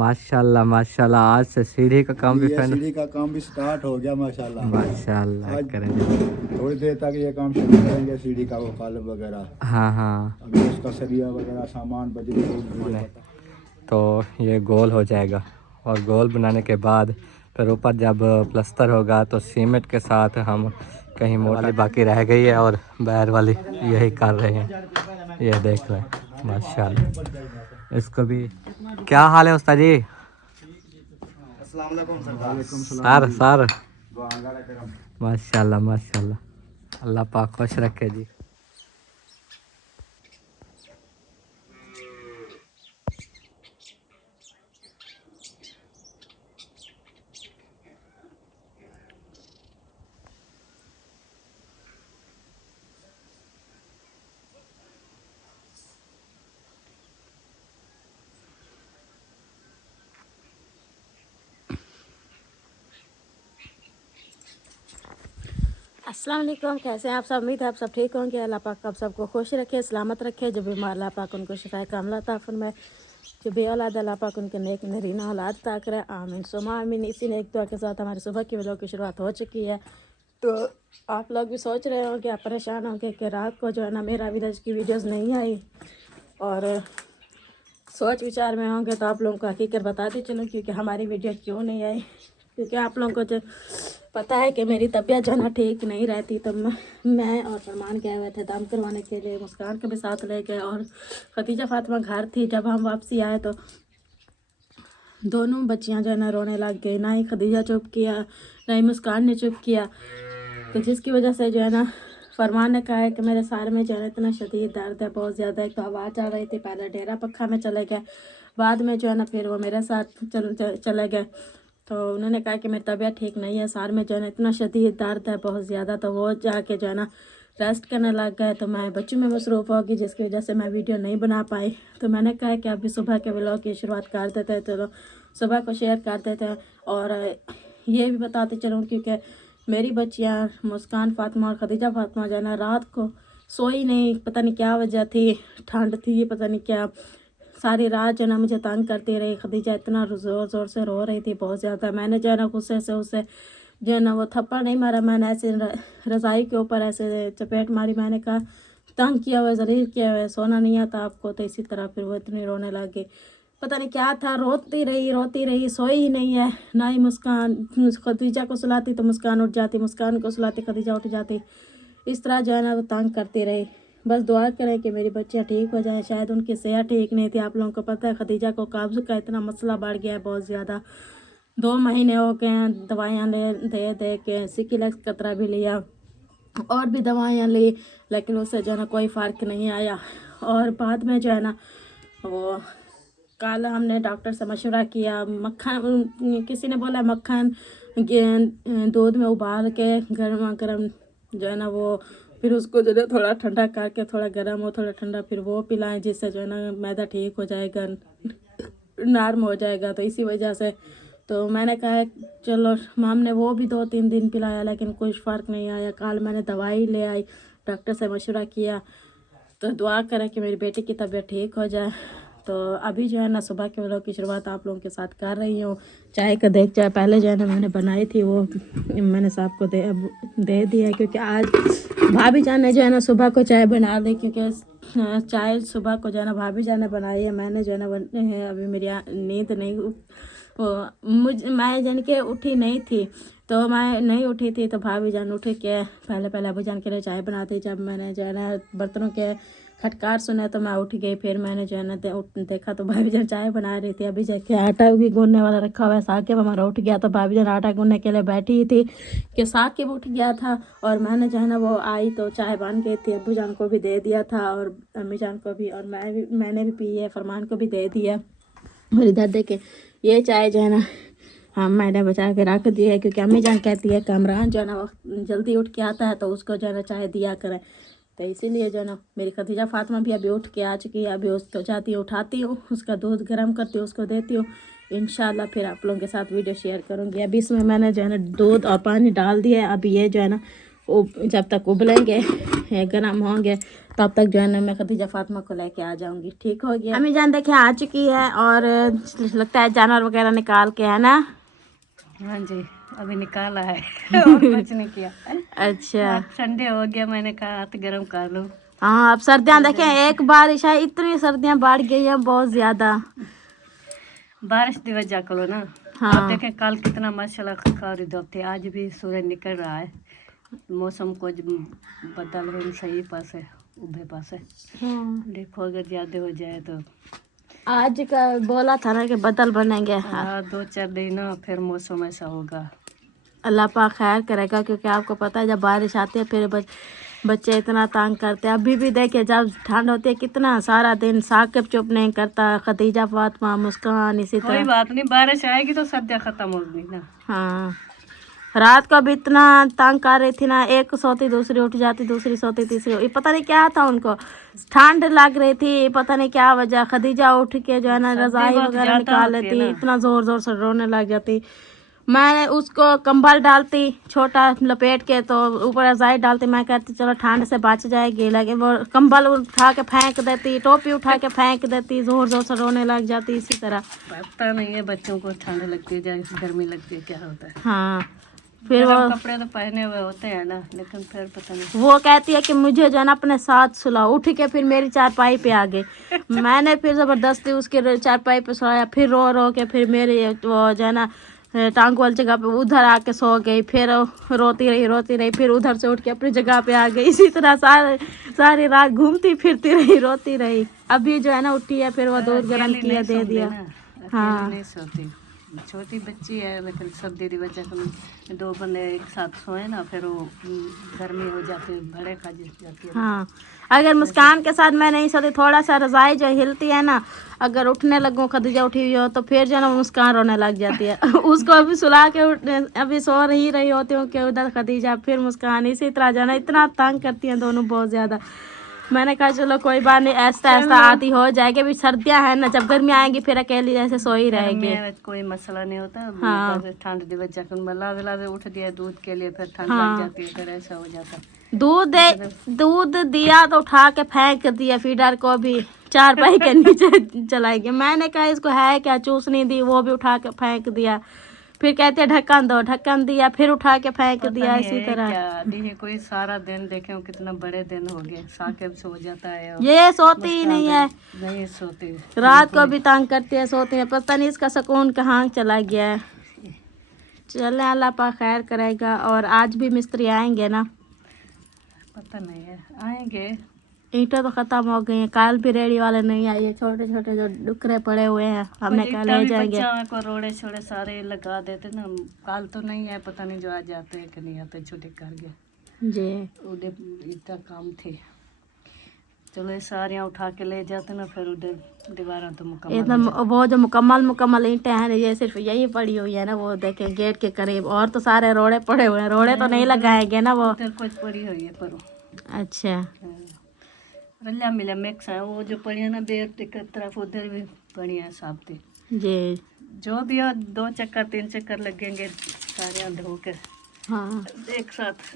माशाल्लाह माशाल्लाह। आज से सीढ़ी का काम भी सीढ़ी का काम भी स्टार्ट हो गया माशाल्लाह। माशाल्लाह आज करें। थोड़ी देर तक ये काम शुरू करेंगे, सीढ़ी का वो कालब वगैरह। हाँ हाँ। अभी उसका सरिया वगैरह सामान बजरी तो ये गोल हो जाएगा और गोल बनाने के बाद फिर ऊपर जब प्लस्तर होगा तो सीमेंट के साथ हम कहीं मोटा बाकी रह गई है और बैर वाली यही कर रहे हैं। ये देख रहे हैं माशाल्लाह। इसको भी क्या हाल है उस्ताद जी? सर सर माशाल्लाह माशाल्लाह। अल्लाह पाक खुश रखे जी। अस्सलाम वालेकुम, कैसे हैं आप सब? उम्मीद है आप सब ठीक होंगे। अल्लाह पाक आप सबको खुश रखे, सलामत रखे। जो बीमार अल्लाह पाक उनको शिफाए कामला अता फरमाए। जो बे औलाद अल्लाह पाक उनके नेक नरीना औलाद अता करे, आमीन सुमा आमीन। इसी ने एक दुआ के साथ हमारी सुबह की व्लॉग की शुरुआत हो चुकी है। तो आप लोग भी सोच रहे होंगे, आप परेशान होंगे कि रात को जो है ना मेरा विलेज की वीडियोज़ नहीं आई, और सोच विचार में होंगे तो आप लोगों को हकीकत बताते चलूँ क्योंकि हमारी वीडियो क्यों नहीं आई। क्योंकि आप लोगों को जो पता है कि मेरी तबीयत जो है ना ठीक नहीं रहती, तो मैं और फरमान गए हुए थे दम करवाने के लिए। मुस्कान के भी साथ ले गए और खदीजा फातिमा घर थी। जब हम वापसी आए तो दोनों बच्चियां जो है ना रोने लग गई। ना ही खदीजा चुप किया, ना ही मुस्कान ने चुप किया। तो जिसकी वजह से जो है ना फरमान ने कहा है कि मेरे सारे में जो है इतना शदीद दर्द है, बहुत ज़्यादा। एक तो आवाज़ आ रही थी, पहले डेरा पक्का में चले गए, बाद में जो है ना फिर वो मेरे साथ चले गए। तो उन्होंने कहा कि मेरी तबीयत ठीक नहीं है, सार में जो है ना इतना शदीद दर्द है, बहुत ज़्यादा। तो वो जाके जो है ना रेस्ट करने लग गए। तो मैं बच्चों में मसरूफ़ होगी, जिसकी वजह से मैं वीडियो नहीं बना पाई। तो मैंने कहा कि अभी सुबह के व्लॉग की शुरुआत कर देते हैं, चलो सुबह को शेयर कर देते हैं। और ये भी बताते चलूँ क्योंकि मेरी बच्चियाँ मुस्कान फातिमा और खदीजा फातिमा जो है ना रात को सोई नहीं। पता नहीं क्या वजह थी, ठंड थी, पता नहीं क्या, सारी रात जो है ना मुझे तंग करती रही। खदीजा इतना ज़ोर ज़ोर से रो रही थी, बहुत ज़्यादा। मैंने जो है ना गुस्से से उसे जो है ना वो थप्पड़ नहीं मारा, मैंने ऐसे रज़ाई के ऊपर ऐसे चपेट मारी। मैंने कहा तंग किया हुआ, ज़लील किया हुआ, सोना नहीं आता आपको। तो इसी तरह फिर वो इतनी रोने लग गई, पता नहीं क्या था। रोती रही, सोई ही नहीं है। ना ही मुस्कान खदीजा को सुलाती तो मुस्कान उठ जाती, मुस्कान को सुलाती खदीजा उठ जाती। इस तरह जो है ना वो तंग करती रही। बस दुआ करें कि मेरी बच्चियाँ ठीक हो जाएं। शायद उनकी सेहत ठीक नहीं थी। आप लोगों को पता है खदीजा को कब्ज़ का इतना मसला बढ़ गया है, बहुत ज़्यादा। 2 महीने हो गए हैं दवाइयाँ दे दे के। सिकिलेक्स कतरा भी लिया और भी दवाइयाँ ली, लेकिन उससे जो है ना कोई फ़र्क नहीं आया। और बाद में जो है ना वो कल हमने डॉक्टर से मशवरा किया। मक्खन, किसी ने बोला मक्खन दूध में उबाल के गर्मा गर्म जो है ना वो फिर उसको जो है थोड़ा ठंडा करके, थोड़ा गर्म हो थोड़ा ठंडा, फिर वो पिलाएं, जिससे जो है ना मैदा ठीक हो जाएगा, नरम हो जाएगा। तो इसी वजह से तो मैंने कहा चलो, माम ने वो भी 2-3 दिन पिलाया, लेकिन कुछ फ़र्क नहीं आया। कल मैंने दवाई ले आई, डॉक्टर से मशवरा किया। तो दुआ करें कि मेरी बेटी की तबीयत ठीक हो जाए। तो अभी जो है ना सुबह के व्लॉग की शुरुआत आप लोगों के साथ कर रही हूँ। चाय का देख, चाय पहले जो है ना मैंने बनाई थी, वो मैंने साहब को दे दिया, क्योंकि आज भाभी जान ने जो है ना सुबह को चाय बना दी। क्योंकि चाय सुबह को जो है ना भाभी जान ने बनाई है, मैंने जो है ना अभी मेरी नींद नहीं, मैं जान के उठी नहीं थी। तो मैं नहीं उठी थी, तो भाभी जान उठ के पहले अबू जान के लिए चाय बनाती। जब मैंने जो है ना बर्तनों के खटकार सुना तो मैं उठ गई। फिर मैंने जो है ना देखा तो भाभी जान चाय बना रही थी। अभी जाके आटा भी गूंदने वाला रखा हुआ है। साकिब हमारा उठ गया, तो भाभी जान आटा गूंदने के लिए बैठी ही थी कि साकिब उठ गया था। और मैंने जो है ना वो आई तो चाय बन गई थी, अबू जान को भी दे दिया था और अम्मी जान को भी, और मैंने भी पी है, फरमान को भी दे दिया। और इधर देखे ये चाय जो है ना हम मैंने बचा के रख दी है, क्योंकि अम्मी जान कहती है कामरान जो है ना वो जल्दी उठ के आता है तो उसको जो है ना चाय दिया करें। तो इसीलिए जो है ना मेरी खदीजा फातिमा भी अभी उठ के आ चुकी है। अभी उसको जाती हूँ, उठाती हूँ, उसका दूध गर्म करती हूँ, उसको देती हूँ। इंशाल्लाह फिर आप लोगों के साथ वीडियो शेयर करूँगी। अभी इसमें मैंने जो है ना दूध और पानी डाल दिया है। अभी ये जो है ना जब तक उबलेंगे गर्म होंगे तब तक जो है ना मैं खदीजा फातिमा को लेके आ जाऊंगी। ठीक हो गया। अम्मी जान देखे आ चुकी है और लगता है जानवर वगैरह निकाल के, है ना? हाँ जी, अभी निकाला है और कुछ नहीं किया। अच्छा, संडे हो गया, मैंने कहा हाथ गर्म कर लूँ। हाँ अब सर्दियाँ देखें, एक बारिश है, इतनी सर्दियाँ बढ़ गई है बहुत ज्यादा। बारिश की वजह करो ना। हाँ। आप देखें कल कितना माशाल्लाह खारी धूप थी, आज भी सूरज निकल रहा है। मौसम को बदल हो सही पास है, उभे पास है। हाँ। देखो अगर ज्यादा हो जाए तो आज का बोला था ना कि बदल बनेंगे। हाँ 2-4 दिन ना फिर मौसम ऐसा होगा। अल्लाह पाक खैर करेगा, क्योंकि आपको पता है जब बारिश आती है फिर बच्चे इतना तंग करते हैं। अभी भी देखिए जब ठंड होती है कितना सारा दिन साकिब चुप नहीं करता, खदीजा फातिमा मुस्कान इसी कोई तरह। बात नहीं, बारिश आएगी तो सर्दियाँ खत्म होगी ना। हाँ रात को भी इतना तंग कर रही थी ना, एक सोती दूसरी उठ जाती, दूसरी सोती तीसरी, पता नहीं क्या था उनको, ठंड लग रही थी, पता नहीं क्या वजह। खदीजा उठ के जो है ना रजाई वगैरह निकाल लेती, इतना जोर जोर से रोने लग जाती। मैं उसको कंबल डालती छोटा लपेट के, तो ऊपर रजाई डालती, मैं कहती चलो ठंड से बच जाएगी, लेकिन वो कंबल उठा के फेंक देती, टोपी उठा के फेंक देती, जोर जोर से रोने लग जाती। इसी तरह पता नहीं है बच्चों को ठंड लगती है या गर्मी लगती है, क्या होता है। हाँ फिर वो कपड़े तो पहने हुए होते हैं ना, लेकिन फिर पता नहीं। वो कहती है कि मुझे जो है ना अपने साथ सुलाओ, उठ के फिर मेरी चारपाई पे आ गई। मैंने फिर ज़बरदस्ती उसके चारपाई पे सुलाया, फिर रो रो के फिर मेरी वो जो है ना टांग वाली जगह पे उधर आके सो गई, फिर रोती रही, फिर उधर से उठ के अपनी जगह पे आ गई। इसी तरह सारी रात घूमती फिरती रही, रोती रही। अभी जो है ना उठी है, फिर वो दूध गर्म किया दे दिया। हाँ नहीं सोती, छोटी बच्ची है, लेकिन सर्दी की वजह से 2 बंदे एक साथ सोए ना, फिर वो गर्मी हो जाती है, भड़े खा जाती है। हाँ अगर मुस्कान के साथ मैं नहीं सोती, थोड़ा सा रजाई जो हिलती है ना, अगर उठने लगूँ खदीजा उठी हुई हो तो फिर जो है ना मुस्कान रोने लग जाती है। उसको अभी सुला के अभी सो रही होती हूँ कि उधर खदीजा फिर मुस्कान, इसी तरह जो है ना इतना तंग करती हैं दोनों बहुत ज़्यादा। मैंने कहा चलो कोई बात नहीं, ऐसा आती हो जाएगी, अभी सर्दियाँ हैं ना, जब गर्मी आएंगी फिर अकेली जैसे सोई रहेगी। कोई मसला नहीं होता। हाँ। ठंड की वजह से लाद उठ दिया दूध के लिए, फिर ठंड हाँ। लग जाती है, फिर ऐसा हो जाता है। दूध दिया तो उठा के फेंक दिया फीडर को भी, चारपाई के नीचे चलाएगी। मैंने कहा इसको है क्या, चूसनी दी, वो भी उठा के फेंक दिया। फिर कहते ढक्कन दो, ढक्कन दिया, फिर उठा के फेंक दिया। इसी तरह कोई सारा दिन देखे कितना बड़े दिन हो गए, साकिब सो जाता है, ये सोती ही नहीं है, नहीं सोती, रात को भी तंग करती है, सोती है, पता नहीं इसका सुकून कहाँ चला गया है। चले अल्लाह पाक खैर करेगा। और आज भी मिस्त्री आएंगे ना, पता नहीं है, आएंगे। ईंटें तो खत्म हो गई हैं, कल भी रेडी वाले नहीं आई है, छोटे छोटे जो डुकरे पड़े हुए हैं, हमने कहा ले जाएंगे। को रोड़े छोड़े सारे लगा देते ना, कल तो नहीं है, पता नहीं जो आ जाते हैं कि नहीं आते, छुट्टी कर गए जी। उधर इतना काम थे, चलो ये सारियाँ उठा के ले जाते ना, फिर उधर दीवार तो एकदम वो जो मुकम्मल ईंटें हैं, ये सिर्फ यही पड़ी हुई है ना, वो देखें गेट के करीब, और तो सारे रोड़े पड़े हुए हैं, रोड़े तो नहीं लगाएंगे ना वो। उधर कुछ पड़ी हुई है पर अच्छा रल्ला मिला मिक्स है, वो जो पड़ी है ना बेर की तरफ, उधर भी पड़ी है साफ थी जी। जो भी हो 2 चक्कर 3 चक्कर लगेंगे सारे धो के। हाँ एक साथ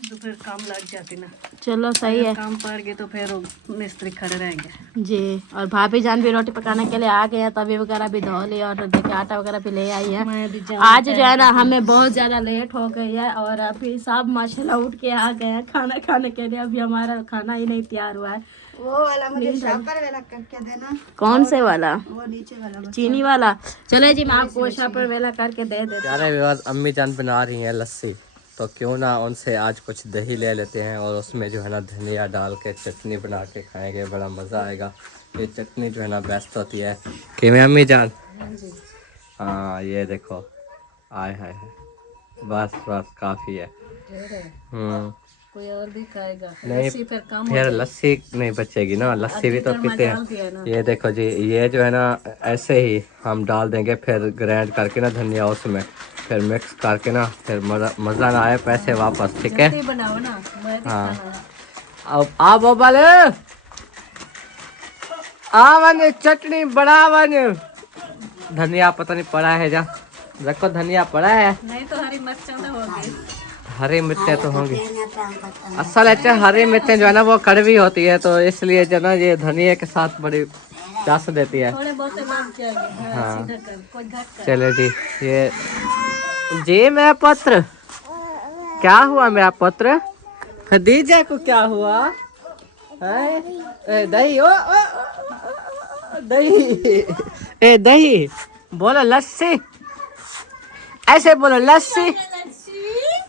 तो फिर काम लग जाती ना। चलो सही है। काम पड़ गए तो फिर मिस्त्री खड़े रहेंगे जी। और भाभी जान भी रोटी पकाने के लिए आ गए हैं, तवी वगैरह भी धो ली और देखिए आटा वगैरह भी ले आई है। आज जो है ना हमें बहुत ज़्यादा लेट हो गई है और अभी सब माशाल्लाह उठ के आ गए हैं खाना खाने के लिए। अभी हमारा खाना ही नहीं तैयार हुआ है। वो वाला मुझे शापर वाला करके देना। कौन से वाला? वो नीचे वाला चीनी वाला। चले जी मैं आपको शापर वाला करके दे देती हूँ। प्यारे विवाद अम्मी जान बना रही हैं लस्सी, तो क्यों ना उनसे आज कुछ दही ले लेते हैं और उसमें जो है ना धनिया डाल के चटनी बना के खाएंगे, बड़ा मज़ा आएगा। ये चटनी जो है ना बेस्ट होती है कि मैं अम्मी जान। हाँ ये देखो, आए हाय बस बस काफ़ी है। कोई और भी खाएगा नहीं फिर कम फिर लस्सी नहीं बचेगी ना, लस्सी भी तो पीते हैं। ये देखो जी, ये जो है ना ऐसे ही हम डाल देंगे, फिर ग्राइंड करके ना धनिया उसमें, फिर मिक्स करके ना, फिर मज़ा ना आए पैसे वापस। ठीक है बनाओ ना। हाँ अब आप वाले आवन चटनी बनावन, धनिया पता नहीं पड़ा है, जा रखो धनिया पड़ा है। नहीं तो हरी मिर्च होगी। हरी मिर्चें तो होंगी। असल अच्छा हरी मिर्चें जो है ना वो कड़वी होती है, तो इसलिए जो ना ये धनिया के साथ बड़ी रस देती है। थोड़े बहुत लग जाएंगे। हाँ सीधा कर, कोई घट कर। चले जी। ये जी मेरा पुत्र, क्या हुआ मेरा पुत्र? खदीजा को क्या हुआ है? ए दही, दही, ए दही बोलो लस्सी, ऐसे बोलो लस्सी,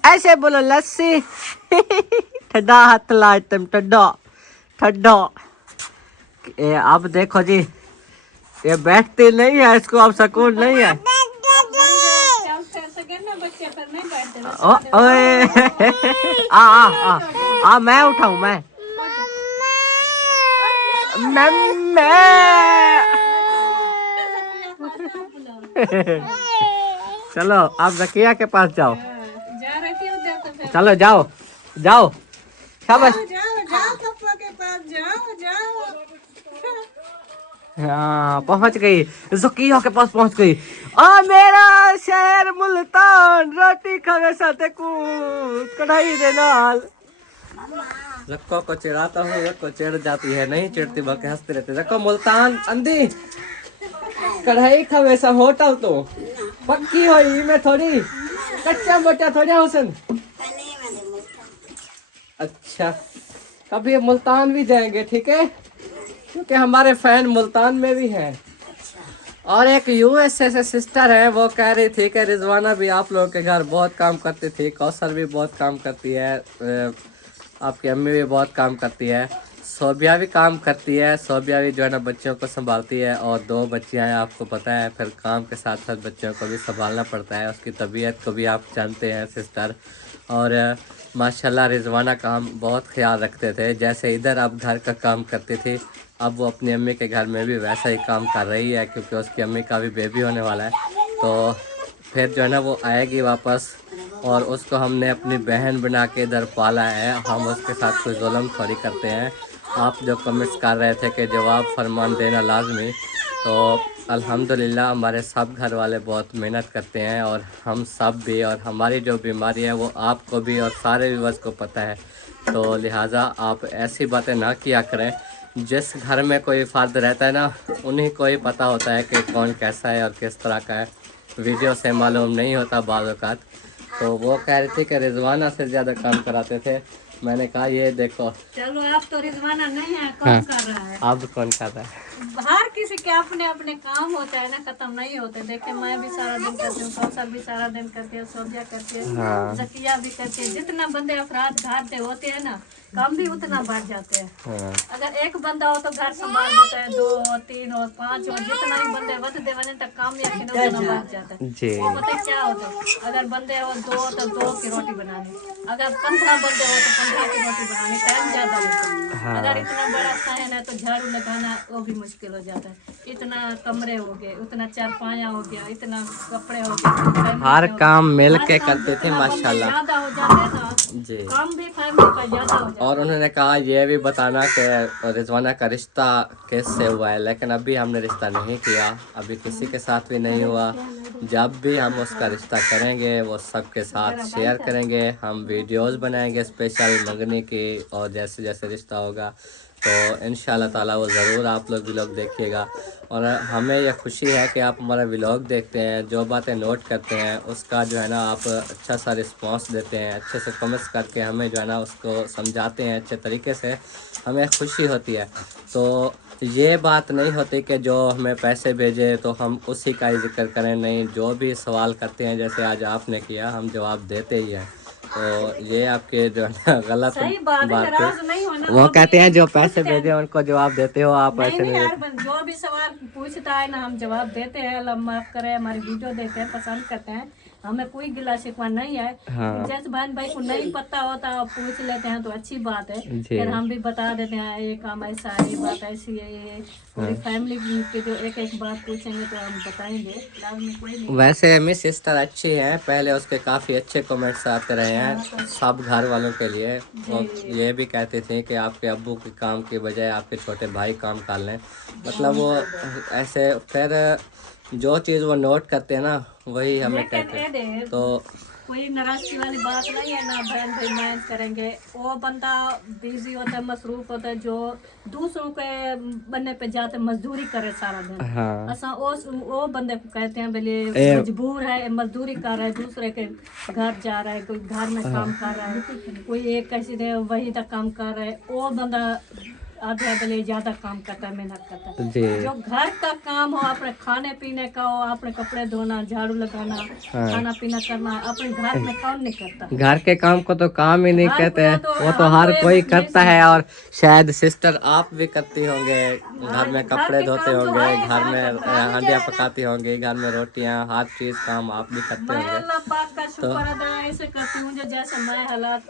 ऐसे बोलो लस्सी। ठंडा हाथ ला तुम, ठंडा ठंडा। अब देखो जी, ये बैठती नहीं है, इसको अब सुकून नहीं है। ओए आ मैं उठाऊं मैं चलो आप जकिया के पास जाओ, चलो जाओ जाओ, शाबाश। हाँ पहुंच गई, जकिया के पास पहुंच गई। आ मेरा शहर मुल्तान, रोटी खावे साथे कूद कढ़ाई दे नाल। जक्को को चिढ़ाता हूँ, जक्को चिढ़ जाती है, नहीं चिढ़ती बल्कि हंसते रहते। जक्को मुल्तान अंधी कढ़ाई खावे सा होटल तो पक्की होई में थोड़ी कच्चा मोटा थोड़ा हुसन। अच्छा कभी मुल्तान भी जाएंगे, ठीक है, क्योंकि हमारे फैन मुल्तान में भी हैं। और एक यूएसए से सिस्टर है, वो कह रही थी कि रिजवाना भी आप लोगों के घर बहुत काम करती थी, कौसर भी बहुत काम करती है, आपकी अम्मी भी बहुत काम करती है, सोबिया भी काम करती है। सोबिया भी जो है ना बच्चों को संभालती है, और 2 बच्चियाँ हैं आपको पता है, फिर काम के साथ साथ बच्चों को भी संभालना पड़ता है, उसकी तबीयत को भी आप जानते हैं सिस्टर। और माशाल्लाह रिजवाना का हम बहुत ख्याल रखते थे, जैसे इधर अब घर का काम करती थी, अब वो अपनी अम्मी के घर में भी वैसा ही काम कर रही है, क्योंकि उसकी अम्मी का भी बेबी होने वाला है। तो फिर जो है ना वो आएगी वापस, और उसको हमने अपनी बहन बना के इधर पाला है, हम उसके साथ कोई जुल्म थोड़ी करते हैं। आप जो कमेंट्स कर रहे थे कि जवाब फरमान देना लाजमी, तो अल्हम्दुलिल्लाह हमारे सब घर वाले बहुत मेहनत करते हैं, और हम सब भी, और हमारी जो बीमारी है वो आपको भी और सारे व्यूअर्स को पता है। तो लिहाजा आप ऐसी बातें ना किया करें। जिस घर में कोई फ़र्द रहता है ना, उन्हीं को ही पता होता है कि कौन कैसा है और किस तरह का है, वीडियो से मालूम नहीं होता बाज़ औक़ात। तो वो कह रही थी कि रिजवाना से ज़्यादा काम कराते थे। मैंने कहा ये देखो, चलो आप तो रिजवाना नहीं है, कौन कर रहा है? अब कौन कर रहा है? हर किसी के अपने अपने काम होता है ना, खत्म नहीं होते। देखिए मैं भी सारा दिन करती हूँ, कौसर भी सारा दिन करती है, सोबिया करती है, हाँ। जकिया भी करती है। जितना बंदे अफराद घर पे होते हैं ना, काम भी उतना बढ़ जाते हैं। हाँ। अगर एक बंदा हो तो घर संभाल देता है, 2 3 और 5 और जितना भी बंदे बढ़ते बने तक काम यकीन उतना बढ़ जाता है। जी वो पता है क्या होता है, अगर बंदे हो 2 तो 2 की रोटी बनानी, अगर 15 बंदे हो तो 15 की रोटी बनानी, टाइम ज्यादा लगता है। हाँ। अगर इतना बड़ा सहन है तो झाड़ू लगाना वो भी मुश्किल हो जाता है। इतना कमरे हो गए, उतना चारपाया हो गया, इतना कपड़े हो गए, हर काम मिल के करते थे माशाल्लाह। ज्यादा हो जाते हैं ना, जी। काम भी फैमिली का ज्यादा हो जाता है। और उन्होंने कहा ये भी बताना कि रिजवाना का रिश्ता किससे हुआ है, लेकिन अभी हमने रिश्ता नहीं किया, अभी किसी के साथ भी नहीं हुआ। जब भी हम उसका रिश्ता करेंगे वो सबके साथ शेयर करेंगे, हम वीडियोस बनाएंगे स्पेशल मंगनी की, और जैसे जैसे रिश्ता होगा तो इंशाल्लाह ताला वो ज़रूर आप लोग व्लॉग देखिएगा। और हमें यह खुशी है कि आप हमारा व्लॉग देखते हैं, जो बातें नोट करते हैं उसका जो है ना आप अच्छा सा रिस्पांस देते हैं, अच्छे से कमेंट्स करके हमें जो है ना उसको समझाते हैं अच्छे तरीके से, हमें खुशी होती है। तो ये बात नहीं होती कि जो हमें पैसे भेजे तो हम उसी का ही जिक्र करें, नहीं, जो भी सवाल करते हैं जैसे आज आपने किया हम जवाब देते ही हैं। तो ये आपके जो है ना गलत बात है। वो कहते हैं जो पैसे भेजे उनको जवाब देते हो आप, ऐसे नहीं नहीं यार, जो भी सवाल पूछता है ना हम जवाब देते हैं। अल्लाह माफ करे, हमारी वीडियो देखते हैं, पसंद करते हैं, हमें कोई गिला शिकवा नहीं है। हाँ। जैसे बहन भाई को नहीं पता होता पूछ लेते हैं तो अच्छी बात है, जी। फिर हम भी बता देते हैं ये काम ऐसा है, ये बात ऐसी है, ये पूरी फैमिली के जो एक एक बात पूछेंगे तो हम बताएंगे, लाजमी कोई नहीं। वैसे मिस सिस्टर अच्छी हैं, पहले उसके काफ़ी अच्छे कमेंट्स आते रहे हैं सब घर वालों के लिए। वो ये भी कहते थे कि आपके अब्बू के काम की बजाय आपके छोटे भाई काम कर लें, मतलब वो ऐसे। फिर जो चीज़ वो नोट करते हैं ना वही हमें कहते हैं। तो कोई नाराजगी वाली बात नहीं है ना, बहन भाई माइंड करेंगे। वो बंदा बिजी होता है, मसरूफ होता है, जो दूसरों के बनने पे जाते मजदूरी करे सारा दिन। हाँ असा वो बंदे को कहते हैं बोले मजबूर है, मजदूरी कर रहा है, दूसरे के घर जा रहा है, कोई घर में काम कर रहा है, कोई एक कैसी दे वही तक काम कर रहा है। वो बंदा आधे भले ज्यादा काम करता है, मेहनत करता है। जी। जो घर का काम हो, अपने खाने पीने का हो, अपने कपड़े धोना, झाड़ू लगाना, खाना पीना करना, अपने घर में कौन नहीं करता। घर के काम को तो काम ही नहीं हाँ, कहते हैं, तो वो तो हम हर तो कोई ये करता है। और शायद सिस्टर आप भी करती होंगे, घर में कपड़े धोते होंगे, घर में हंडियाँ पकाती होंगी, घर में रोटियाँ, हर चीज़ काम आप भी करते मैं होंगे। अल्लाह पाक का शुक्र अदा ऐसे करती हूँ जो जैसे मैं हालात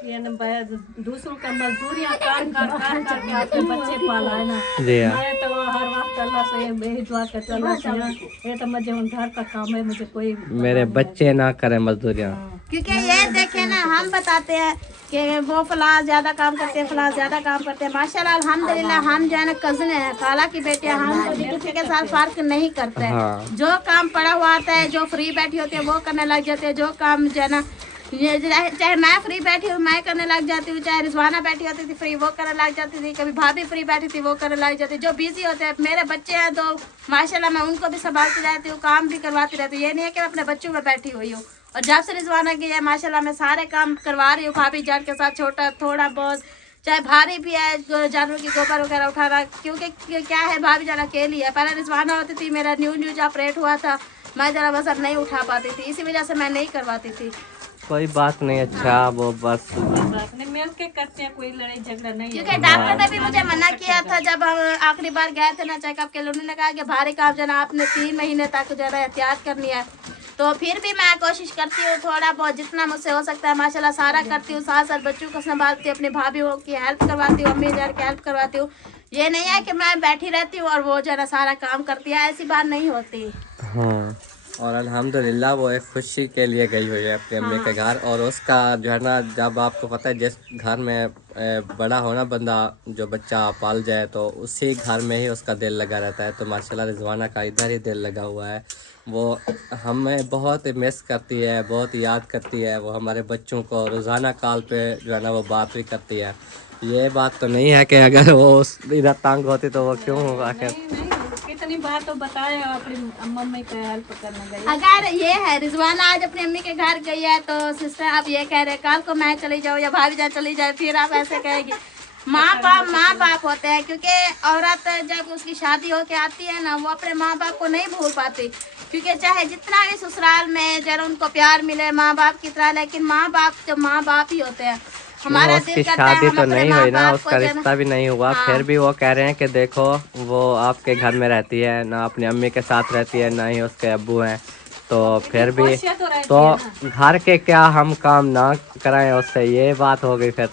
दूसरों का मजदूरियाँ कर करके आपके बच्चे पाला है ना। जी हाँ। मैं तो हर वक्त अल्लाह से यही दुआ करती हूँ, अल्लाह से ये तो मुझे उन घर का काम है, मुझे कोई मेरे बच्चे ना करें मजदूरियाँ। क्योंकि ये देखे ना, हम बताते हैं कि वो फलां ज्यादा काम करते हैं, फलां ज्यादा काम करते हैं। माशाल्लाह अल्हम्दुलिल्लाह हम जो है ना कज़न है, खाला की बेटियां, हम कभी किसी के साथ फर्क नहीं करते हैं। हाँ। जो काम पड़ा हुआ आता है, जो फ्री बैठी होती है वो करने लग जाते हैं। जो काम जो है ना, चाहे मैं फ्री बैठी हूँ मैं करने लग जाती हूँ, चाहे रिजवाना बैठी होती थी फ्री वो करने लग जाती थी, कभी भाभी फ्री बैठी थी वो करने लग जाती। जो बिजी होते हैं, मेरे बच्चे हैं तो माशाल्लाह मैं उनको भी संभालती रहती हूँ, काम भी करवाती रहती हूँ। ये नहीं है कि मैं अपने बच्चों में बैठी हुई हूँ। और जब से रिजवाना की है माशाल्लाह मैं सारे काम करवा रही हूँ भाभी जान के साथ, छोटा थोड़ा बहुत, चाहे भारी भी है जानवर की गोबर वगैरह उठाना। क्योंकि क्या है, भाभी जान अकेली है। पहले रिजवाना होती थी, मेरा न्यूज ऑपरेट हुआ था, मैं जरा बस अब नहीं उठा पाती थी, इसी वजह से मैं नहीं करवाती थी। कोई बात नहीं, अच्छा वो बस बात नहीं, मिल के करते हैं, कोई लड़ाई झगड़ा नहीं है। क्योंकि डॉक्टर ने भी मुझे मना किया था जब हम आखिरी बार गए थे ना चेकअप के लिए, उन्होंने कहा कि भारी काम जो है ना आपने 3 महीने तक जो है एहतियात करनी है। तो फिर भी मैं कोशिश करती हूँ थोड़ा बहुत जितना मुझसे हो सकता है, माशाल्लाह सारा करती हूँ। साथ साथ बच्चों को संभालती हूँ, अपनी भाभीयों की हेल्प करवाती हूँ, अम्मी जान की हेल्प करवाती हूँ। ये नहीं है कि मैं बैठी रहती हूँ और वो जो है ना सारा काम करती है, ऐसी बात नहीं होती। हाँ। और अल्हम्दुलिल्लाह वो एक खुशी के लिए गई हुई है अपनी अम्मी के घर। और उसका जो है ना, जब आपको पता है जिस घर में बड़ा होना बंदा जो बच्चा पाल जाए तो उसी घर में ही उसका दिल लगा रहता है। तो माशाल्लाह रिजवाना का इधर ही दिल लगा हुआ है। वो हमें बहुत मिस करती है, बहुत याद करती है। वो हमारे बच्चों को रोज़ाना कॉल पे जो है ना वो बात भी करती है। ये बात तो नहीं है कि अगर वो इधर तंग होती तो वो क्यों आखिर। कितनी बात तो बताए, अपनी मम्मी को हेल्प करने गई। अगर ये है रिजवाना आज अपनी अम्मी के घर गई है तो सिस्टर आप ये कह रहे हैं कल को मैं चली जाऊँ या भाभी जान चली जाए, फिर आप ऐसे कहेगी। माँ बाप होते हैं, क्योंकि औरत जब उसकी शादी होके आती है ना, वो अपने माँ बाप को नहीं भूल पाती। क्योंकि चाहे जितना भी ससुराल में जरा उनको प्यार मिले माँ बाप की तरह, लेकिन माँ बाप जो माँ बाप ही होते हैं। हमारा उसकी शादी तो नहीं हुई ना, उसका रिश्ता भी नहीं हुआ। हाँ। फिर भी वो कह रहे हैं कि देखो वो आपके घर में रहती है ना, अपनी अम्मी के साथ रहती है, ना ही उसके अब्बू हैं। तो फिर भी तो घर के क्या हम काम ना कराएं उससे, ये बात हो गई फिर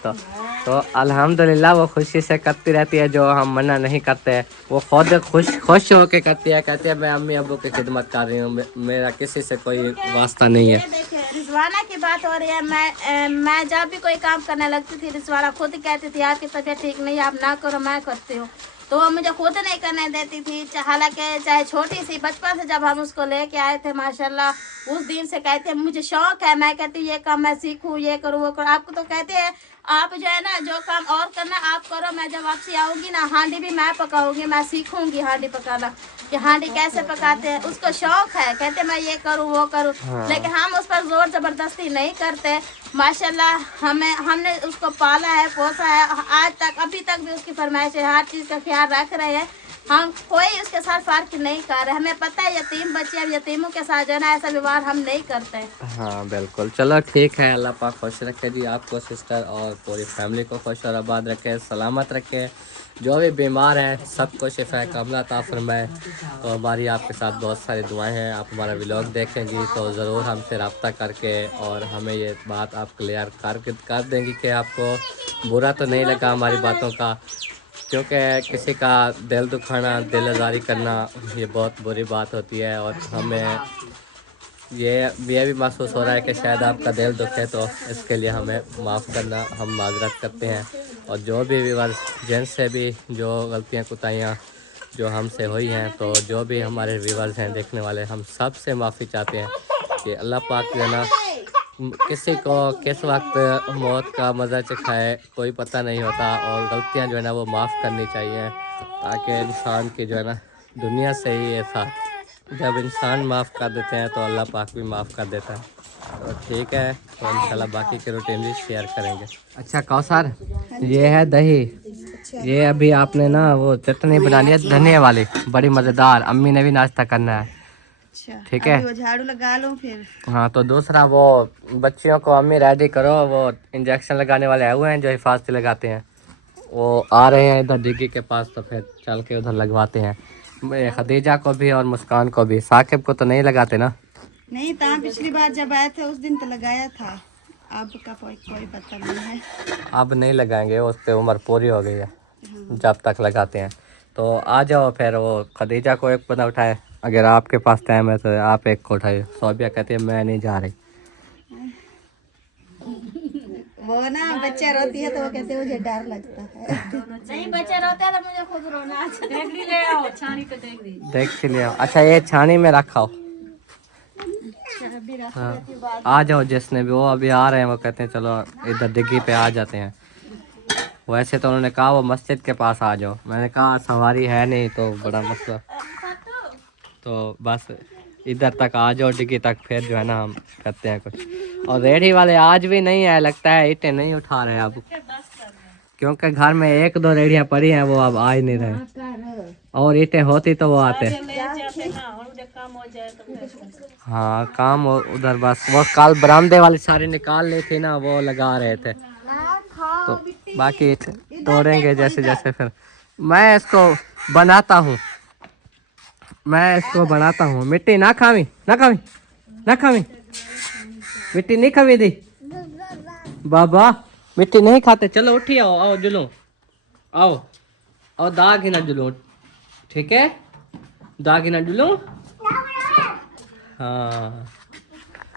तो अल्हम्दुलिल्लाह वो खुशी से करती रहती है, जो हम मना नहीं करते। वो खुद खुश होके करती है, कहती है मैं अम्मी अब्बू की खिदमत कर रही हूँ, मेरा किसी से कोई वास्ता नहीं है। देखिए रिजवाना की बात हो रही है, मैं जब भी कोई काम करने लगती थी रिजवाना खुद कहती थी आपकी तबीयत ठीक नहीं है, आप ना करो मैं करती हूँ। तो वो मुझे खुद नहीं करने देती थी। हालांकि चाहे छोटी सी बचपन से जब हम उसको लेके आए थे माशाल्लाह उस दिन से कहते हैं मुझे शौक है, मैं कहती हूँ ये काम मैं सीखूँ, ये करूँ वो करूँ। आपको तो कहते हैं आप जो है ना जो काम और करना आप करो, मैं जब वापसी आऊँगी ना हांडी भी मैं पकाऊंगी, मैं सीखूंगी हांडी पकाना कि हांडी कैसे पकाते हैं। उसको शौक है, कहते मैं ये करूँ वो करूँ। हाँ। लेकिन हम उस पर जोर जबरदस्ती नहीं करते। माशाल्लाह हमने उसको पाला है, पोसा है, आज तक अभी तक भी उसकी फरमाइश है, हर चीज़ का ख्याल रख रहे हैं। हम कोई उसके साथ फर्क नहीं कर रहे। हमें पता है यतीम बच्चे, अब यतीमों के साथ जो है ना ऐसा व्यवहार हम नहीं करते। हाँ बिल्कुल, चलो ठीक है। अल्लाह पाक खुश रखे जी आपको सिस्टर और पूरी फैमिली को खुश और आबाद रखे, सलामत रखे। जो भी बीमार हैं सबको शिफा कामला अता फरमाए। तो हमारी आपके साथ बहुत सारी दुआएं हैं। आप हमारा व्लॉग देखेंगी तो ज़रूर हमसे रब्ता करके और हमें ये बात आप क्लियर कर देंगी कि आपको बुरा तो नहीं लगा हमारी बातों का, क्योंकि किसी का दिल दुखाना, दिल आज़ारी करना ये बहुत बुरी बात होती है। और हमें ये भी महसूस हो रहा है कि शायद आपका दिल दुखे, तो इसके लिए हमें माफ़ करना, हम माजरत करते हैं। और जो भी व्यूअर्स जिनसे भी जो गलतियाँ कोताहियाँ जो हमसे हुई हैं। तो जो भी हमारे व्यूवर्स हैं, देखने वाले, हम सब से माफ़ी चाहते हैं कि अल्लाह पाक जो है ना किसी को किस वक्त मौत का मज़ा चखाए कोई पता नहीं होता, और गलतियां जो है ना वो माफ़ करनी चाहिए, ताकि इंसान की जो है ना दुनिया से ही ऐसा जब इंसान माफ़ कर देते हैं तो अल्लाह पाक भी माफ़ कर देता है। तो ठीक है, तो इंशाल्लाह बाकी की रूटीन भी शेयर करेंगे। अच्छा कौसर, ये है दही, ये अभी आपने ना वो चटनी बना ली है धनिया वाली, बड़ी मज़ेदार। अम्मी ने भी नाश्ता करना है, ठीक है? झाड़ू लगा लो फिर। हाँ, तो दूसरा वो बच्चियों को अम्मी रेडी करो, वो इंजेक्शन लगाने वाले आए हुए हैं जो हिफाजती लगाते हैं, वो आ रहे हैं इधर डिग्गी के पास, तो फिर चल के उधर लगवाते हैं। खदीजा को भी और मुस्कान को भी। साकिब को तो नहीं लगाते ना? नहीं था, पिछली बार जब आए थे उस दिन तो लगाया था, अब का कोई पता नहीं है। अब नहीं लगाएंगे, उस पर उम्र पूरी हो गई है जब तक लगाते हैं। तो आ जाओ फिर, वो खदीजा को एक बंदा उठाए, अगर आपके पास टाइम है तो आप एक को उठाइए। सोबिया कहती है मैं नहीं जा रही। वो ना बच्चा रोती है तो वो कहते मुझे डर लगता है। नहीं बच्चा रोता है तो मुझे खुद रोना आता है। देख ले आओ छानी पे देख के ले आओ। अच्छा ये छानी में रखाओ। हाँ, आ जाओ जिसने भी, वो अभी आ रहे हैं, वो कहते हैं चलो इधर डिग्गी पे आ जाते हैं। वैसे तो उन्होंने कहा वो मस्जिद के पास आ जाओ, मैंने कहा सवारी है नहीं तो बड़ा मसला, तो बस इधर तक आ जाओ डिग्गी तक, फिर जो है ना हम करते हैं कुछ। और रेडी वाले आज भी नहीं आए, लगता है ईंटें नहीं उठा रहे अब, क्योंकि घर में एक दो रेडियाँ पड़ी हैं, वो अब आ ही नहीं रहे, और ईंटें होती तो वो आते। हाँ काम उधर बस वो कल बरामदे वाली सारी निकाल ली थी ना, वो लगा रहे थे, तो बाकी तोड़ेंगे जैसे जैसे। फिर मैं इसको बनाता हूँ, मिट्टी ना खावी, मिट्टी नहीं खावी दी बाबा, मिट्टी नहीं खाते। चलो उठी आओ, आओ जुलो, आओ दाग ही ना जुलो, ठीक है? दाग ही ना जुलो। हाँ,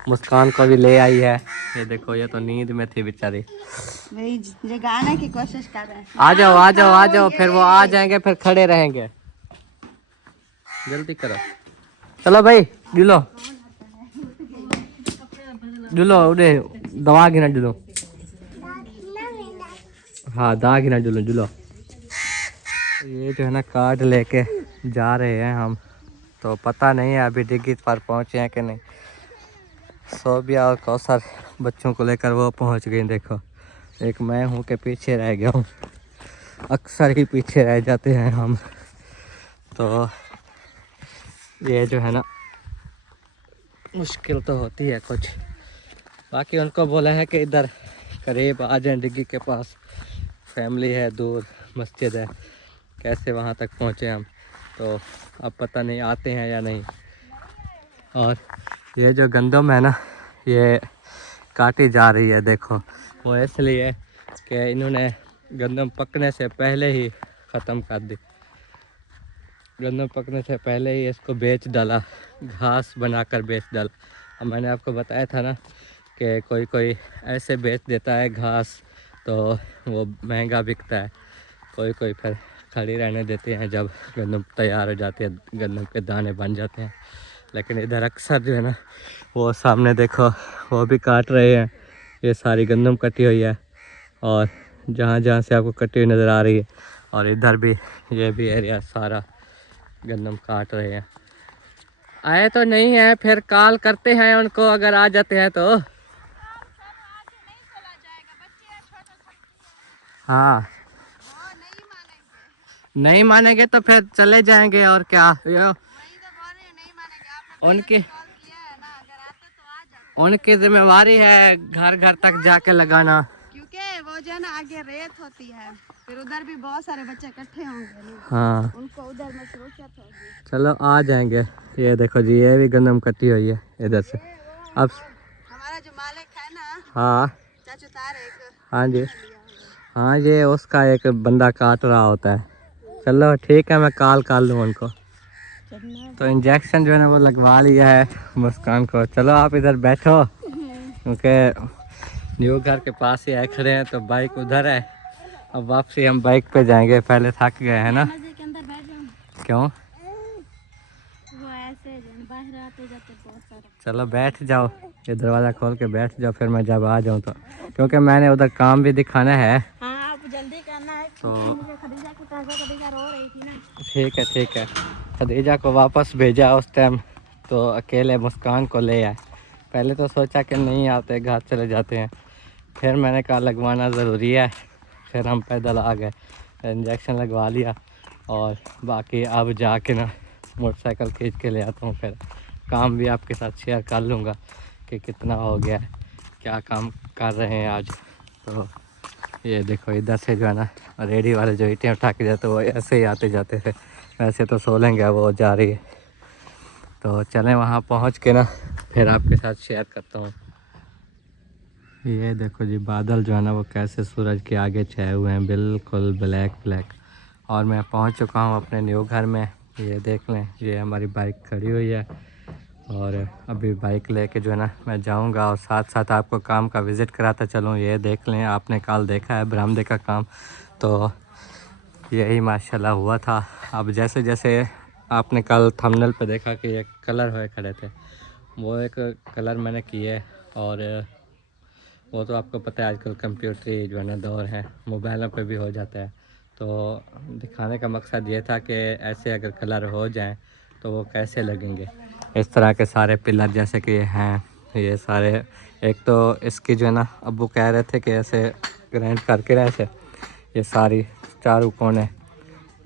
मुस्कान को भी ले आई है, ये देखो, ये तो नींद में थी बेचारी। वही जगाने की कोशिश कर रहे हैं। आ जाओ, फिर वो आ जाएंगे, फिर खड़े रहेंगे। जल्दी करो, चलो भाई जुलो उड़े, दवा गिना जुलो। हाँ दाग गिना जुलो। ये जो है ना कार्ड लेके जा रहे हैं हम, तो पता नहीं है अभी डिग्गी पर पहुँचे हैं कि नहीं। सोबिया और कौसर बच्चों को लेकर वो पहुँच गई। देखो एक मैं हूँ कि पीछे रह गया हूँ, अक्सर ही पीछे रह जाते हैं हम। तो ये जो है ना मुश्किल तो होती है कुछ। बाकी उनको बोला है कि इधर करीब आ जाएं डिग्गी के पास, फैमिली है दूर, मस्जिद है, कैसे वहाँ तक पहुँचे हम, तो अब पता नहीं आते हैं या नहीं। और ये जो गंदम है ना, ये काटी जा रही है, देखो वो इसलिए कि इन्होंने गंदम पकने से पहले ही ख़त्म कर दी, गंदम पकने से पहले ही इसको बेच डाला, घास बनाकर बेच डाला। अब मैंने आपको बताया था ना कि कोई कोई ऐसे बेच देता है घास, तो वो महंगा बिकता है, कोई कोई फिर खड़ी रहने देते हैं, जब गंदम तैयार हो जाती है, गंदम के दाने बन जाते हैं। लेकिन इधर अक्सर जो है ना, वो सामने देखो वो भी काट रहे हैं, ये सारी गंदम कटी हुई है, और जहाँ जहाँ से आपको कटी हुई नज़र आ रही है, और इधर भी ये भी एरिया सारा गंदम काट रहे हैं। आए तो नहीं है, फिर कॉल करते हैं उनको, अगर आ जाते हैं तो। हाँ नहीं मानेंगे तो फिर चले जाएंगे, और क्या। उनकी जिम्मेवारी है घर घर तक जाके लगाना, क्योंकि वो जो है ना आगे रेत होती है, फिर उधर भी बहुत सारे बच्चे इकट्ठे होंगे। हाँ उनको उधर में सुरक्षित होगी। चलो आ जाएंगे। ये देखो जी, ये भी गंदम कटी हुई है इधर से। अब हमारा जो मालिक है ना, हाँ चाचू तारिक, हाँ जी, हाँ ये उसका एक बंदा काट रहा होता है। चलो ठीक है, मैं कॉल कर लूँ उनको। तो इंजेक्शन जो है ना वो लगवा लिया है मुस्कान को। चलो आप इधर बैठो, क्योंकि न्यू घर के पास ही आए खड़े हैं, तो बाइक उधर है, अब वापसी हम बाइक पे जाएंगे, पहले थक गए हैं ना। क्यों? वो ऐसे बाहर आते जाते बहुत सारा। चलो बैठ जाओ, ये दरवाज़ा खोल के बैठ जाओ, फिर मैं जब आ जाऊँ तो, क्योंकि मैंने उधर काम भी दिखाना है। हाँ आप जल्दी करना है तो मुझे खदीजा को खदीजा रो रही थी ना। ठीक है। खदीजा को वापस भेजा उस टाइम, तो अकेले मुस्कान को ले आए। पहले तो सोचा कि नहीं आते, घर चले जाते हैं, फिर मैंने कहा लगवाना ज़रूरी है, फिर हम पैदल आ गए, इंजेक्शन लगवा लिया। और बाकी अब जाके ना मोटरसाइकिल खींच के ले आता हूँ, फिर काम भी आपके साथ शेयर कर लूँगा कि कितना हो गया है, क्या काम कर रहे हैं आज। तो ये देखो इधर से जो है ना रेडी वाले जो ईंटें उठा के जाते वो ऐसे ही आते जाते थे, वैसे तो सोलेंगे, वो जा रही है। तो चलें वहाँ पहुँच के ना फिर आपके साथ शेयर करता हूँ। ये देखो जी बादल जो है ना वो कैसे सूरज के आगे छाए हुए हैं, बिल्कुल ब्लैक। और मैं पहुँच चुका हूँ अपने न्यू घर में। ये देख लें, ये हमारी बाइक खड़ी हुई है और अभी बाइक लेके जो है ना मैं जाऊंगा और साथ साथ आपको काम का विज़िट कराता चलूँ। ये देख लें, आपने कल देखा है बरामदे का काम, तो यही माशाल्लाह हुआ था। अब जैसे जैसे आपने कल थंबनेल पे देखा कि ये कलर हुए खड़े थे, वो एक कलर मैंने किए। और वो तो आपको पता है आजकल कंप्यूटरी जो है ना दौर है, मोबाइलों पे भी हो जाता है। तो दिखाने का मकसद ये था कि ऐसे अगर कलर हो जाएं तो वो कैसे लगेंगे। इस तरह के सारे पिलर जैसे कि ये हैं, ये सारे, एक तो इसकी जो है ना अब्बू कह रहे थे कि ऐसे ग्राइंड करके ना ऐसे ये सारी चारों कोने,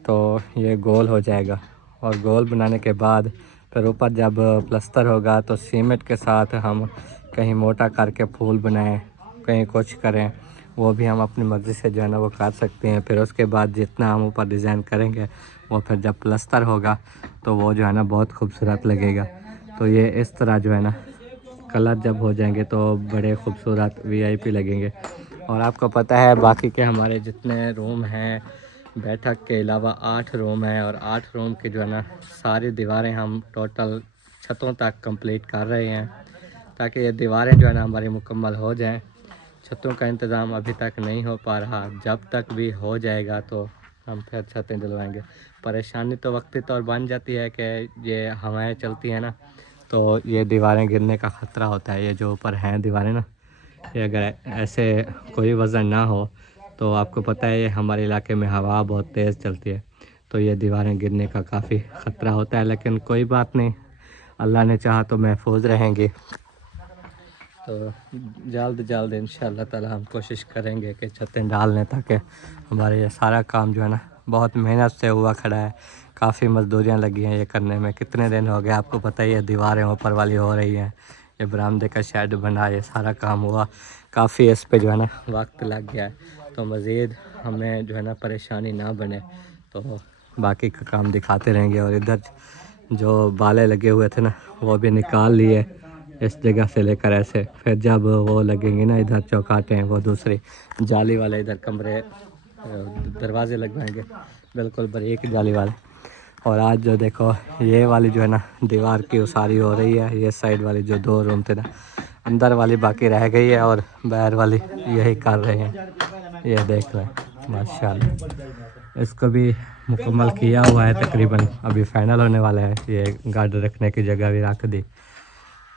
तो ये गोल हो जाएगा। और गोल बनाने के बाद फिर ऊपर जब प्लस्तर होगा तो सीमेंट के साथ हम कहीं मोटा करके फूल बनाएं, कहीं कुछ करें, वो भी हम अपनी मर्ज़ी से जो है ना वो कर सकते हैं। फिर उसके बाद जितना हम ऊपर डिज़ाइन करेंगे वो फिर जब प्लस्तर होगा तो वो जो है ना बहुत खूबसूरत लगेगा। तो ये इस तरह जो है ना कलर जब हो जाएंगे तो बड़े खूबसूरत VIP लगेंगे। और आपको पता है बाकी के हमारे जितने रूम हैं, बैठक के अलावा 8 रूम हैं, और 8 रूम की जो है ना सारी दीवारें हम टोटल छतों तक कंप्लीट कर रहे हैं, ताकि ये दीवारें जो है ना हमारी मुकम्मल हो जाएं। छतों का इंतज़ाम अभी तक नहीं हो पा रहा, जब तक भी हो जाएगा तो हम फिर छतें डलवाएंगे। परेशानी तो वक्ती तौर बन जाती है कि ये हवाएं चलती हैं ना, तो ये दीवारें गिरने का ख़तरा होता है। ये जो ऊपर हैं दीवारें ना, ये अगर ऐसे कोई वज़न ना हो तो आपको पता है ये हमारे इलाके में हवा बहुत तेज़ चलती है, तो ये दीवारें गिरने का काफ़ी ख़तरा होता है। लेकिन कोई बात नहीं, अल्लाह ने चाहा तो महफूज रहेंगे। तो जल्द इंशाअल्लाह ताला हम कोशिश करेंगे कि छतें डाल लें, ताकि हमारे ये सारा काम जो है ना बहुत मेहनत से हुआ खड़ा है। काफ़ी मजदूरियां लगी हैं ये करने में, कितने दिन हो गए आपको पता ही है। दीवारें ऊपर वाली हो रही हैं, ये बरामदे का शेड बना, ये सारा काम हुआ, काफ़ी इस पे जो है ना वक्त लग गया है। तो मज़ीद हमें जो है ना परेशानी ना बने, तो बाकी का काम दिखाते रहेंगे। और इधर जो बाले लगे हुए थे ना वो भी निकाल लिए इस जगह से लेकर ऐसे, फिर जब वो लगेंगे ना इधर चौकाटें, वो दूसरी जाली वाले इधर कमरे दरवाजे लगवाएंगे, बिल्कुल बारीक जाली वाले। और आज जो देखो ये वाली जो है ना दीवार की उसारी हो रही है, ये साइड वाली जो 2 रूम थे ना, अंदर वाली बाकी रह गई है और बाहर वाली यही कर रहे हैं। ये देख रहे हैं माशाल्लाह, इसको भी मुकम्मल किया हुआ है तकरीबन, अभी फाइनल होने वाला है। ये गार्ड रखने की जगह भी रख दी,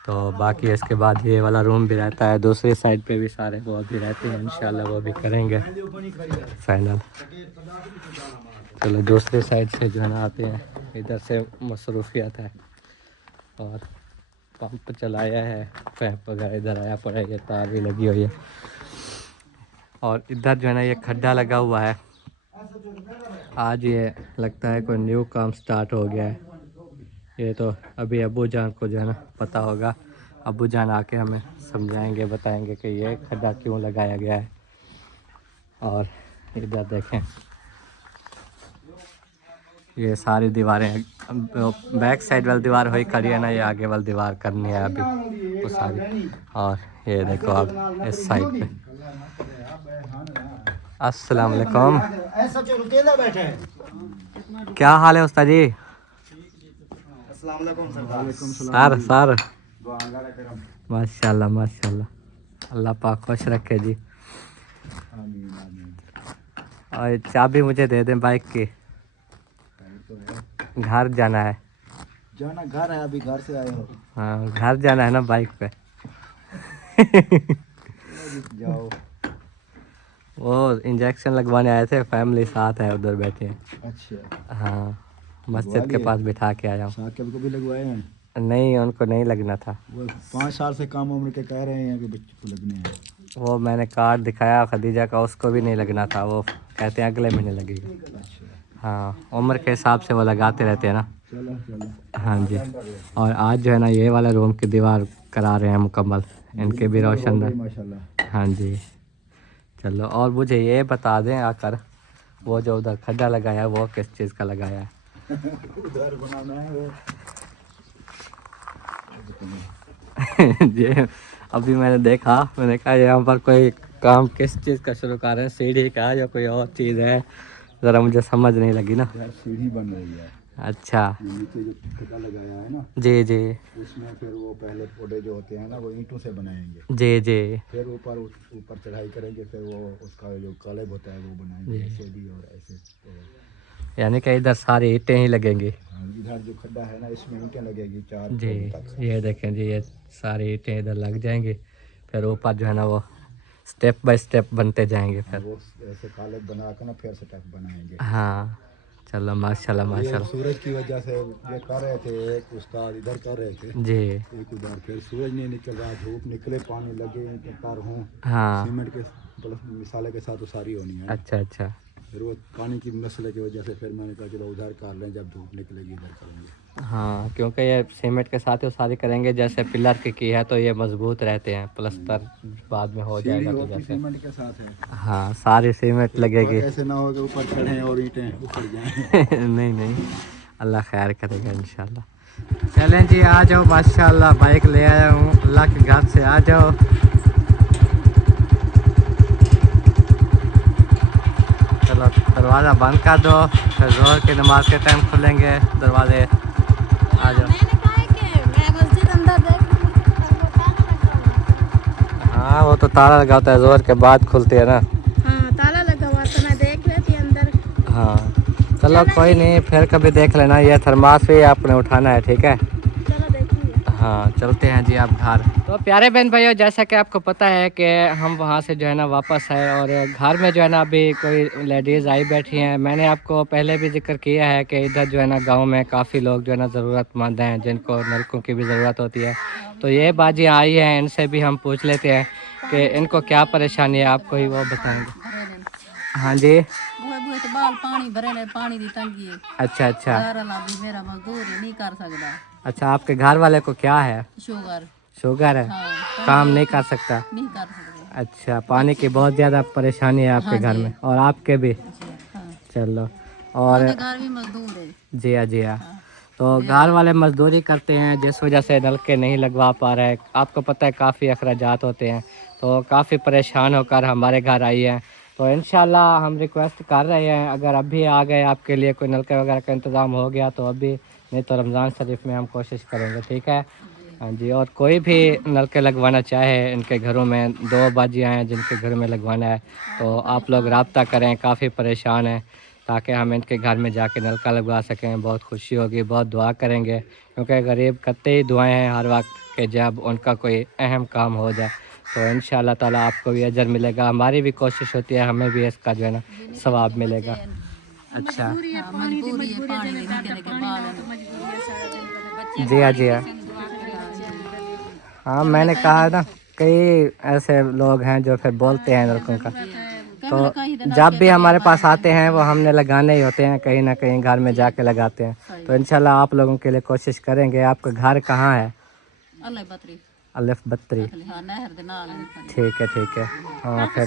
तो बाकी इसके बाद ये वाला रूम भी रहता है, दूसरी साइड पे भी सारे वो भी रहते हैं, इंशाल्लाह वो भी करेंगे फाइनल। चलो दूसरी साइड से जो है ना आते हैं, इधर से मसरूफियत है और पंप चलाया है, पैप वगैरह इधर आया पड़ा है, ये तार भी लगी हुई है। और इधर जो है ना ये खड्डा लगा हुआ है, आज ये लगता है कोई न्यू काम स्टार्ट हो गया है। ये तो अभी अब्बू जान को जो है ना पता होगा, अब्बू जान आके हमें समझाएंगे, बताएंगे कि ये खड्डा क्यों लगाया गया है। और इधर देखें ये सारी दीवारें, बैक साइड वाली दीवार हुई खड़ी है ना, ये आगे वाली दीवार करनी है अभी वो सारी। और ये देखो आप इस साइड पे। अस्सलाम वालेकुम, क्या हाल है उस्ताद जी? सर माशाल्लाह माशाल्लाह, अल्लाह पाक खुश रखे जी। और चाबी मुझे दे दें बाइक की। घर जाना है। जाना घर है, अभी घर से आए हो। हाँ घर जाना है ना बाइक पे। जाओ। वो इंजेक्शन लगवाने आए थे, फैमिली साथ है, उधर बैठे हैं। अच्छा, हाँ मस्जिद के पास बिठा के आया हूँ। साकिब को भी लगवाए हैं? नहीं उनको नहीं लगना था। वो 5 साल से कम उम्र के कह रहे हैं कि बच्चे को लगने हैं। वो मैंने कार्ड दिखाया खदीजा का, उसको भी नहीं लगना था। वो कहते हैं अगले महीने लगेगा। अच्छा, हाँ उम्र के हिसाब से वो लगाते रहते हैं ना। चलो चलो। हाँ जी। और आज जो है ना ये वाला रूम की दीवार करा रहे हैं मुकम्मल, इनके भी रोशन है। माशाल्लाह। हाँ जी। चलो और मुझे ये बता दें आकर, वो जो उधर खड्डा लगाया है वो किस चीज़ का लगाया है? उधर बनाना है वो। ये अभी मैंने देखा, मैंने कहा यहाँ पर कोई काम किस चीज़ का शुरू कर रहे हैं, सीढ़ी का या कोई और चीज़ है, ज़रा मुझे समझ नहीं लगी ना। यार सीढ़ी बन रही है। अच्छा नीचे जो ठेका लगाया है ना, जी जी उसमें फिर वो पहले पौधे जो होते हैं ना वो ईंटों से बनाएंगे, जी जी। फिर ऊपर चढ़ाई करेंगे, फिर वो उसका जो कलेब होता है वो बनाएंगे, ऐसे भी और ऐसे। यानी कि इधर सारी ईंटें ही लगेंगी। इधर जो खड्डा है ना इसमें ईंटें लगेगी 4 जी तक। ये देखें जी, ये सारी ईंटें इधर लग जाएंगी, फिर ऊपर जो है ना वो स्टेप बाय स्टेप बनते जाएंगे फिर। वो ऐसे कलेब बना कर ना फिर से टक बनाएंगे। हाँ चलो माशाल्लाह ये माशाल्लाह। सूरज की वजह से ये कर रहे थे, एक उस्ताद इधर कर रहे थे, जी एक उधर, फिर सूरज नहीं निकल रहा, धूप निकले, पानी लगे, कर हूँ हाँ सीमेंट के मिसाले के साथ उसारी होनी है। अच्छा अच्छा। फिर वो पानी की मसले की वजह से फिर मैंने कहा चलो उधर कर लें, जब धूप निकलेगी इधर करेंगे। हाँ क्योंकि ये सीमेंट के साथ ही उसारी करेंगे, जैसे पिलर की है तो ये मजबूत रहते हैं, प्लस्तर बाद में हो जाएगा तो जैसे। सीमेंट के साथ है। हाँ सारी सीमेंट लगेगी। ऐसे ना हो कि ऊपर चढ़े और ईंटें उखड़ जाएं। नहीं नहीं अल्लाह खैर करेगा इंशाल्लाह। चलें जी आ जाओ, माशाल्लाह बाइक ले आया हूँ, अल्लाह के घर से आ जाओ। चलो दरवाज़ा बंद कर दो, फिर जोर की नमाज के टाइम खुलेंगे दरवाजे। आ जाओ। मैंने कहा है कि मैं मस्जिद अंदर देख लूँ, वो ताला लगा हुआ है। हाँ वो तो ताला लगा होता है, जोर के बाद खुलती है ना। हाँ ताला लगा हुआ तो मैं देख लेती अंदर। हाँ चलो कोई नहीं, फिर कभी देख लेना। ये थर्मास भी आपने उठाना है, ठीक है? चलो देखेंगे। हाँ चलते हैं जी आप घर। तो प्यारे बहन भाइयों, जैसा कि आपको पता है कि हम वहाँ से जो है ना वापस आए और घर में जो है ना अभी कोई लेडीज़ आई बैठी हैं। मैंने आपको पहले भी जिक्र किया है कि इधर जो है ना गांव में काफ़ी लोग जो है ना ज़रूरतमंद हैं, जिनको नलकों की भी ज़रूरत होती है। तो ये बाजी आई हैं, इनसे भी हम पूछ लेते हैं कि इनको क्या परेशानी है, आपको ही वो बताएँगे। हाँ जी बूहे तो बाल पानी भरे ने, पानी की तंगी है। अच्छा अच्छा घर वाला भी मेरा मजदूर है, नहीं कर सकता। अच्छा। आपके घर वाले को क्या है? शुगर। शुगर है? हाँ काम नहीं कर सकता? नहीं कर सकता। अच्छा, पानी की बहुत ज़्यादा परेशानी है आपके घर में, और आपके भी? हाँ चलो। और घर भी मजदूर है। जी हाँ जी हाँ। तो घर वाले मजदूरी करते हैं, जिस वजह से नलके नहीं लगवा पा रहे हैं। आपको पता है काफ़ी अखराजात होते हैं, तो काफ़ी परेशान होकर हमारे घर आई हैं। तो इंशाल्लाह हम रिक्वेस्ट कर रहे हैं, अगर अभी आ गए आपके लिए कोई नलके वगैरह का इंतज़ाम हो गया तो अभी, नहीं तो रमज़ान शरीफ में हम कोशिश करेंगे, ठीक है? हाँ जी। और कोई भी नलके लगवाना चाहे, इनके घरों में 2 बाजियाँ हैं जिनके घर में लगवाना है, तो आप लोग रब्ता करें। काफ़ी परेशान हैं, ताकि हम इनके घर में जाके नलका लगवा सकें। बहुत खुशी होगी, बहुत दुआ करेंगे, क्योंकि गरीब करते ही दुआएं हैं हर वक्त कि जब उनका कोई अहम काम हो जाए तो इंशाअल्लाह ताला आपको भी अजर मिलेगा। हमारी भी कोशिश होती है, हमें भी इसका जो है ना सवाब मिलेगा। अच्छा मजबूरी है, पानी निकलने के बाद। जी हाँ जी हाँ। हाँ मैंने कहा ना, कई ऐसे लोग हैं जो फिर बोलते हैं नलकों का, तो जब भी हमारे पास आते हैं वो हमने लगाने ही होते हैं, कहीं ना कहीं घर में जाके लगाते हैं। तो इंशाल्लाह आप लोगों के लिए कोशिश करेंगे। आपका घर कहाँ है? अलिफ बत्तरी। ठीक है। हाँ फिर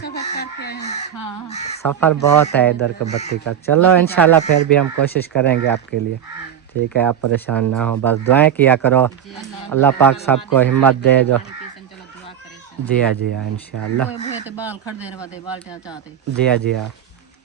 सफ़र बहुत है इधर का बत्ती का। चलो इंशाल्लाह फिर भी हम कोशिश करेंगे आपके लिए, ठीक है? आप परेशान ना हो, बस दुआएं किया करो। अल्लाह पाक सबको हिम्मत दे जो। जी हाँ इंशाल्लाह। जी हाँ।